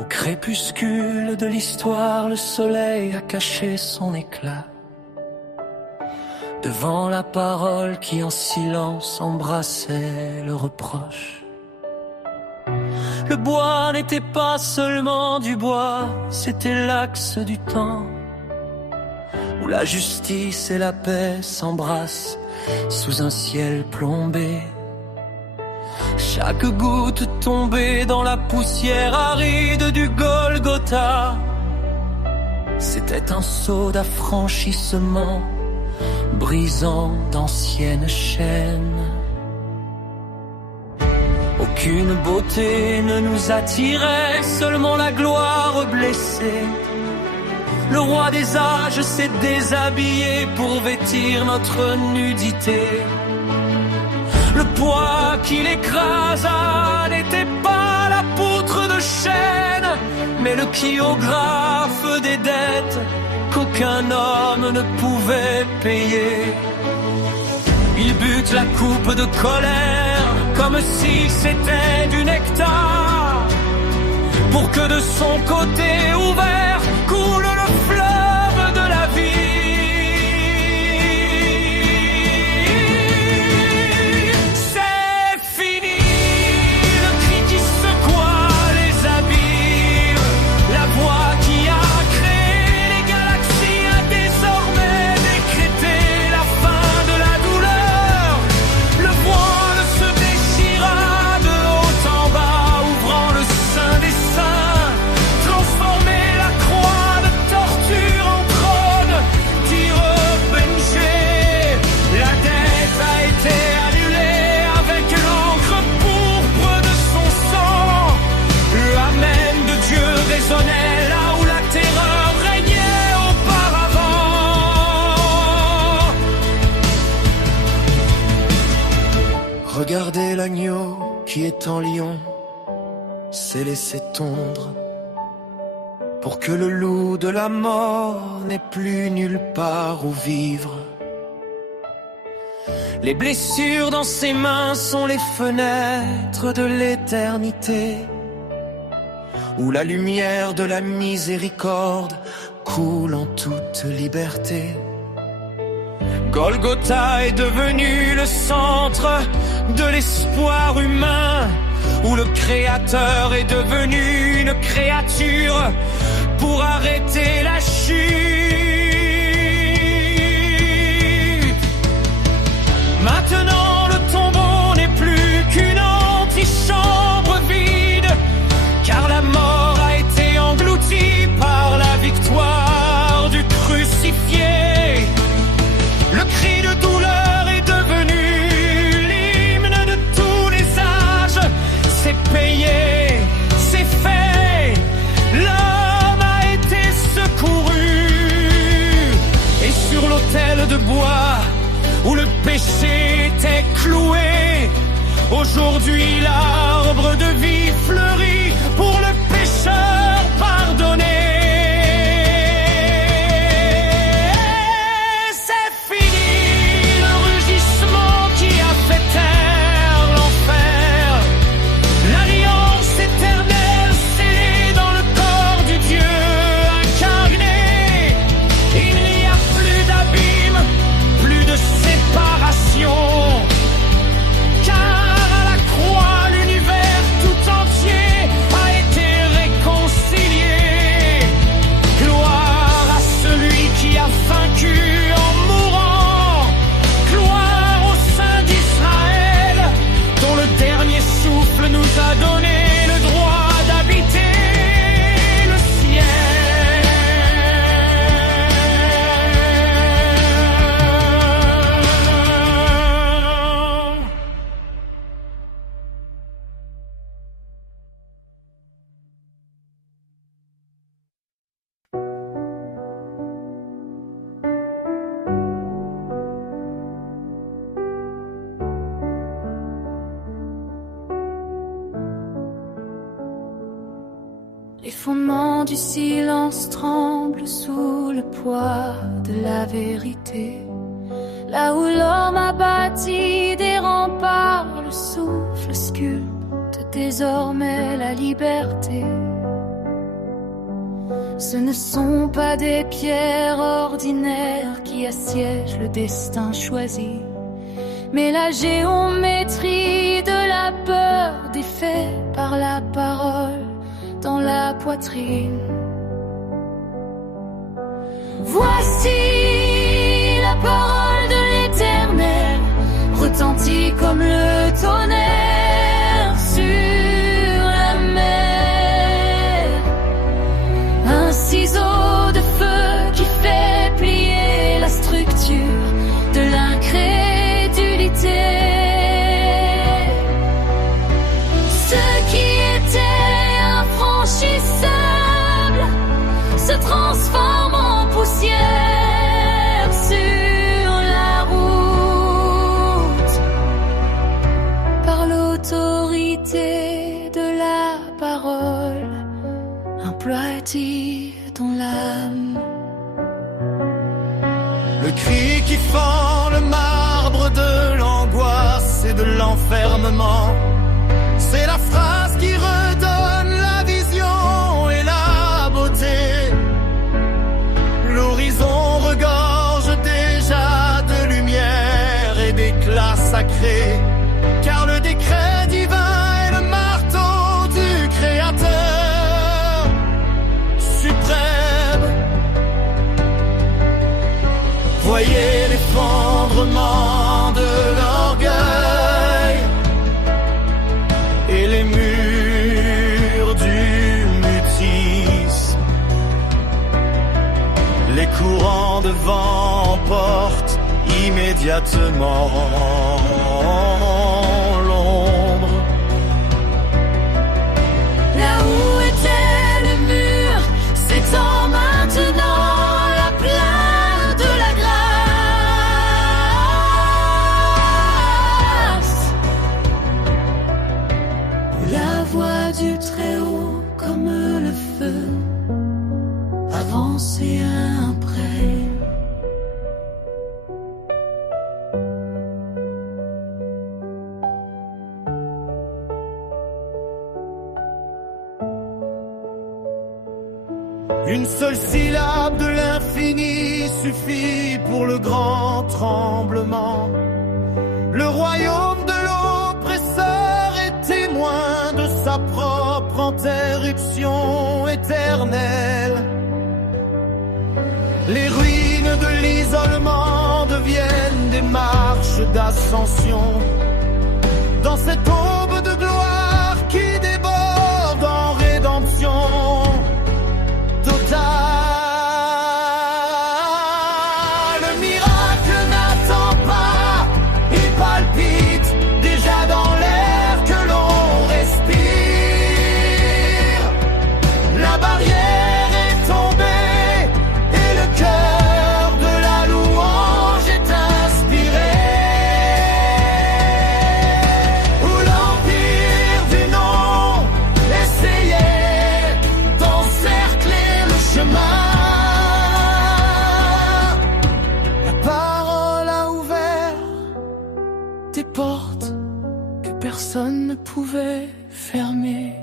Au crépuscule de l'histoire, le soleil a caché son éclat. Devant la parole qui en silence embrassait le reproche. Le bois n'était pas seulement du bois, c'était l'axe du temps, où la justice et la paix s'embrassent sous un ciel plombé. Chaque goutte tombée dans la poussière aride du Golgotha, c'était un saut d'affranchissement, brisant d'anciennes chaînes. Aucune beauté ne nous attirait, seulement la gloire blessée. Le roi des âges s'est déshabillé pour vêtir notre nudité. Le poids qui l'écrasa n'était pas la poutre de chêne, mais le chiographe des dettes qu'aucun homme ne pouvait payer. Il but la coupe de colère comme si c'était du nectar, pour que de son côté ouvert coule le fleuve de la vie. Regardez l'agneau qui est en lion s'est laissé tondre, pour que le loup de la mort n'ait plus nulle part où vivre. Les blessures dans ses mains sont les fenêtres de l'éternité, où la lumière de la miséricorde coule en toute liberté. Golgotha est devenu le centre de l'espoir humain, où le Créateur est devenu une créature pour arrêter la chute. Maintenant le tombeau n'est plus qu'une antichambre vide, car la mort a été engloutie par la victoire du crucifié. Le cri de douleur est devenu l'hymne de tous les âges. C'est payé, c'est fait, l'homme a été secouru. Et sur l'autel de bois où le péché était cloué, aujourd'hui l'arbre de vie fleurit pour le pécheur pardonné. Les fondements du silence tremblent sous le poids de la vérité. Là où l'homme a bâti des remparts, le souffle sculpte désormais la liberté. Ce ne sont pas des pierres ordinaires qui assiègent le destin choisi, mais la géométrie de la peur défaite par la parole dans la poitrine. Voici la parole de l'Éternel, retentit comme le tonnerre sur la mer. Un ciseau de feu qui fait plier la structure de l'incrédulité. Ce qui était infranchissable se transforme en poussière sur la route. Par l'autorité de la parole, emploie-t-il dans l'âme. Le cri qui fend le marbre de l'angoisse et de l'enfermement, c'est la phrase qui redonne la vision et la beauté. L'horizon regorge déjà de lumière et d'éclat sacré, car le décret divin est le marteau du Créateur suprême. Voyez l'effondrement de l'orgueil et les murs du mutisme. Les courants de vent emportent immédiatement l'ombre. Là où était le mur s'étend maintenant la plaine de la grâce. La voix du Très-Haut comme le feu avance et imprègne. Une seule syllabe de l'infini suffit pour le grand tremblement. Le royaume de l'oppresseur est témoin de sa propre interruption éternelle. Les ruines de l'isolement deviennent des marches d'ascension. Dans cette aube de gloire qui déborde en rédemption totale. Le miracle n'attend pas, il palpite déjà dans l'air que l'on respire. La barrière est tombée et le cœur de la louange est inspiré. Où l'empire du nom essayait d'encercler le chemin. La parole a ouvert des portes que personne ne pouvait fermer.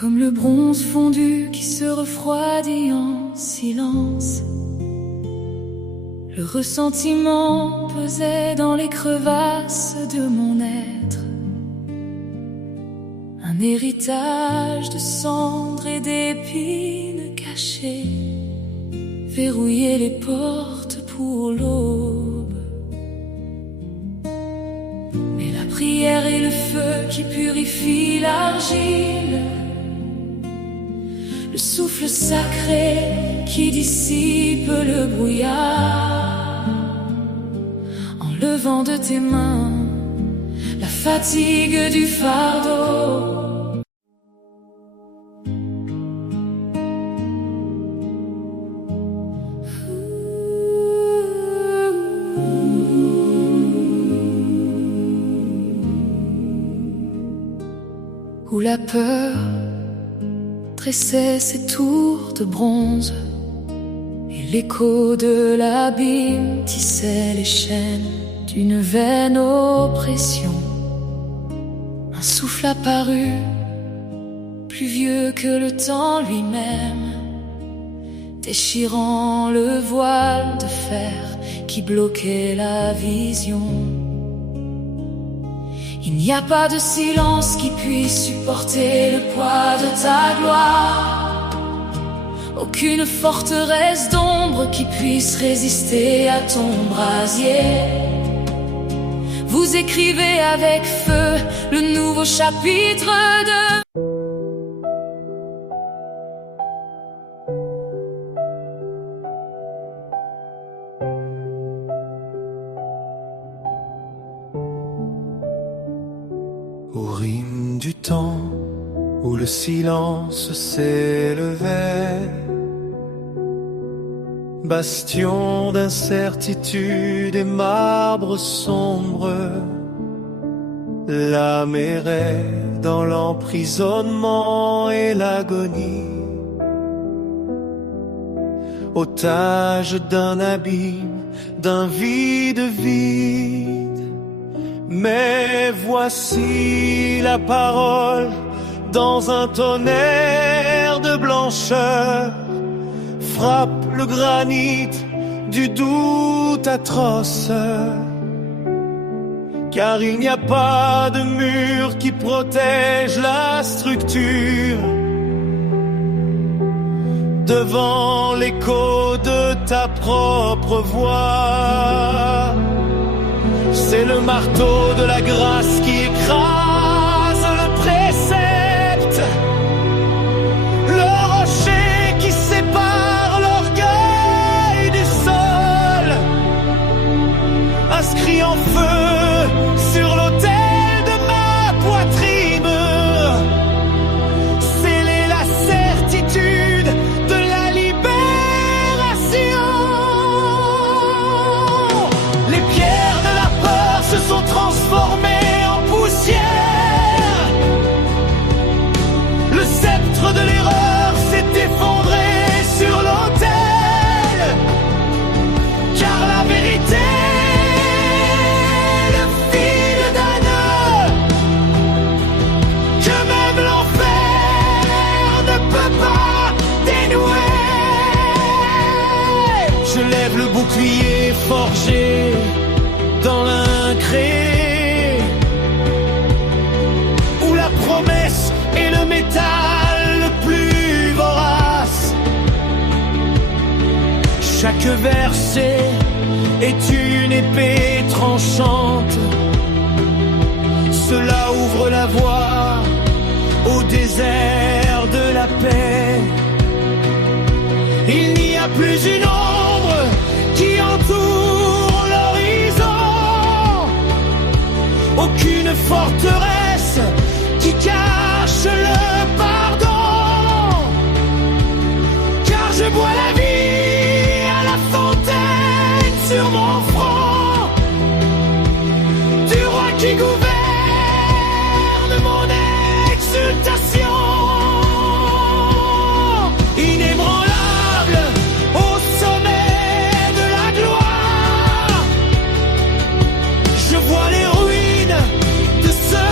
Comme le bronze fondu qui se refroidit en silence, le ressentiment pesait dans les crevasses de mon être. Un héritage de cendres et d'épines cachées, verrouiller les portes pour l'aube. Mais la prière et le feu qui purifie l'argile, le souffle sacré qui dissipe le brouillard, vent de tes mains, la fatigue du fardeau. Où la peur dressait ses tours de bronze et l'écho de l'abîme tissait les chaînes d'une vaine oppression. Un souffle apparut, plus vieux que le temps lui-même, déchirant le voile de fer qui bloquait la vision. Il n'y a pas de silence qui puisse supporter le poids de ta gloire, aucune forteresse d'ombre qui puisse résister à ton brasier. Vous écrivez avec feu le nouveau chapitre de... Au rythme du temps où le silence s'élevait, bastion d'incertitude et marbre sombre, l'âme errait dans l'emprisonnement et l'agonie, otage d'un abîme, d'un vide vide. Mais voici la parole dans un tonnerre de blancheur, frappe le granit du doute atroce. Car il n'y a pas de mur qui protège la structure devant l'écho de ta propre voix. C'est le marteau de la grâce qui écrase le précepte, le rocher qui sépare l'orgueil du sol, inscrit en feu sur l'autel de ma poitrine, sceller la certitude de la libération. Les pierres de la peur se sont transformées en poussière. Le sceptre de l'erreur s'est effondré sur l'autel, car la vérité, le fil d'un nœud que même l'enfer ne peut pas dénouer. Je lève le bouclier forgé dans l'incré, où la promesse est le métal le plus vorace. Chaque verset est une épée tranchante, cela ouvre la voie au désert de la paix. Il n'y a plus une ombre qui entoure l'horizon, aucune forteresse qui cache le pardon, car je bois la vie à la fontaine sur mon front, du roi qui gouverne mon exultation. Inébranlable au sommet de la gloire, je vois les ruines de ce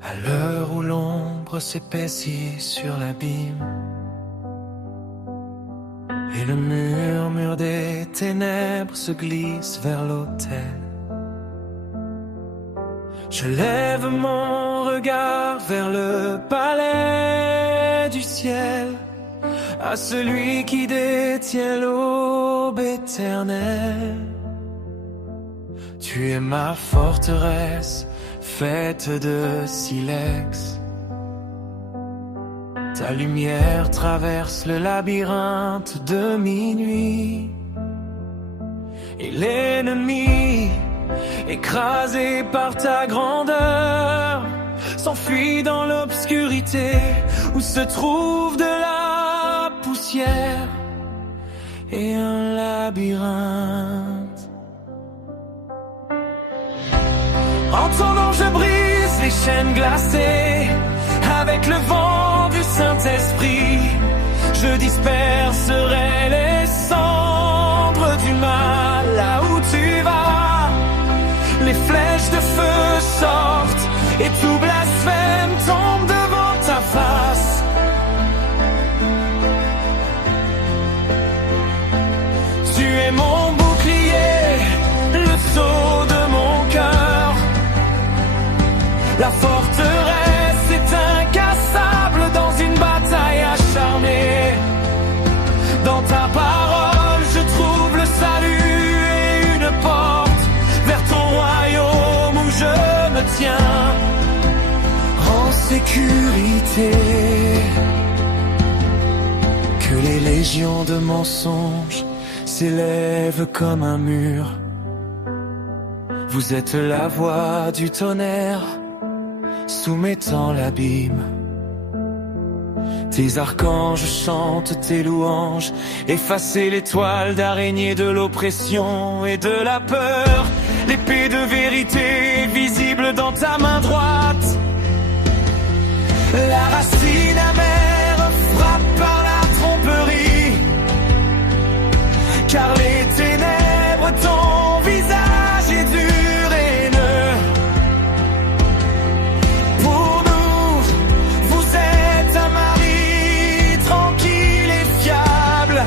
À l'heure où l'ombre s'épaissit sur l'abîme et le murmure des ténèbres se glisse vers l'autel, je lève mon regard vers le palais du ciel, à celui qui détient l'aube éternelle. Tu es ma forteresse, faite de silex. Ta lumière traverse le labyrinthe de minuit. Et l'ennemi, écrasé par ta grandeur, s'enfuit dans l'obscurité où se trouve de la poussière et un labyrinthe. En ton nom je brise les chaînes glacées, avec le vent du Saint-Esprit, je disperserai les cendres du mal. Là où tu vas, les flèches de feu sortent et tout blasphème tombe devant ta face. Tu es mon bouclier, le sceau de mon cœur. La forteresse est incassable dans une bataille acharnée. Dans ta parole, je trouve le salut et une porte vers ton royaume où je me tiens en sécurité. Que les légions de mensonges s'élèvent comme un mur. Vous êtes la voix du tonnerre, soumettant l'abîme. Tes archanges chantent tes louanges, effacer l'étoile d'araignée de l'oppression et de la peur. L'épée de vérité visible dans ta main droite. La racine amère frappe par la tromperie, car les ténèbres, ton visage est dur et haineux. Pour nous, vous êtes un mari tranquille et fiable.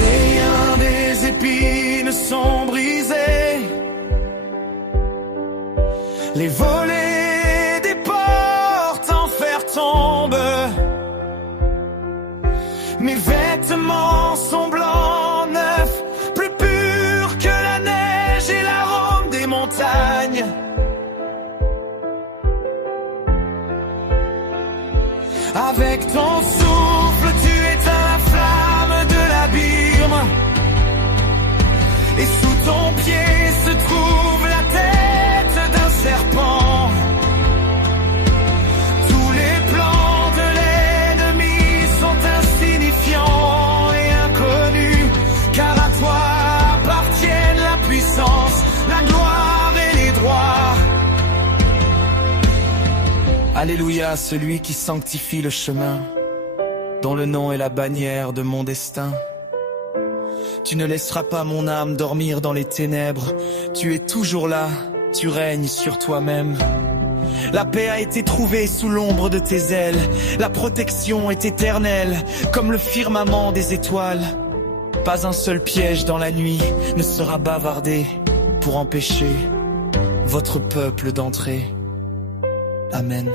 Les liens des épines sont brisés, les volets des portes en fer tombent. Mes vêtements sont blancs, neufs, plus purs que la neige et l'arôme des montagnes. Avec ton souffle, tu éteins la flamme de l'abîme. Et sous ton pied se trouve la tête d'un serpent. Tous les plans de l'ennemi sont insignifiants et inconnus, car à toi appartiennent la puissance, la gloire et les droits. Alléluia, celui qui sanctifie le chemin, dont le nom est la bannière de mon destin. Tu ne laisseras pas mon âme dormir dans les ténèbres. Tu es toujours là, tu règnes sur toi-même. La paix a été trouvée sous l'ombre de tes ailes. La protection est éternelle, comme le firmament des étoiles. Pas un seul piège dans la nuit ne sera bavardé pour empêcher votre peuple d'entrer. Amen.